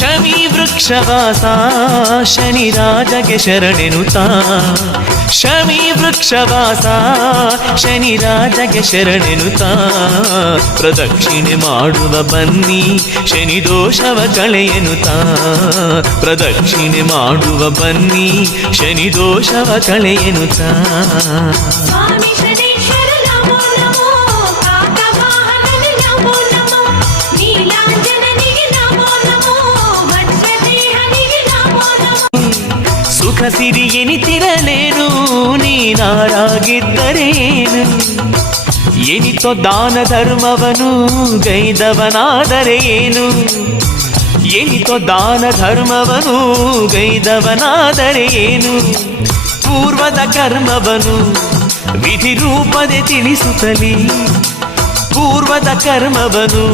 ಶಮಿ ವೃಕ್ಷವಾಸ, ಶನಿ ರಾಜಗೆ ಶರಣೆನುತಾ. ಶಮಿ ವೃಕ್ಷವಾಸ, ಶನಿ ರಾಜಗೆ ಶರಣೆನುತಾ. ಪ್ರದಕ್ಷಿಣೆ ಮಾಡುವ ಬನ್ನಿ, ಶನಿ ದೋಷವ ಕಳೆಯನುತಾ. ಪ್ರದಕ್ಷಿಣೆ ಮಾಡುವ ಬನ್ನಿ, ಶನಿ ದೋಷವ ಕಳೆಯನುತಾ. ಸುಖ ಸಿರಿ ಎನಿತಿರಲೇನು ನೀನಾರಾಗಿದ್ದರೇನು ಎನಿತೋ ದಾನ ಧರ್ಮವನು ಗೈದವನಾದರೆ ಏನು ಎನಿತೋ ದಾನ ಧರ್ಮವನು ಗೈದವನಾದರೆ ಏನು ಪೂರ್ವದ ಕರ್ಮವನು ವಿಧಿ ರೂಪದೆ ತಿಳಿಸುತ್ತಲಿ ಪೂರ್ವದ ಕರ್ಮವನು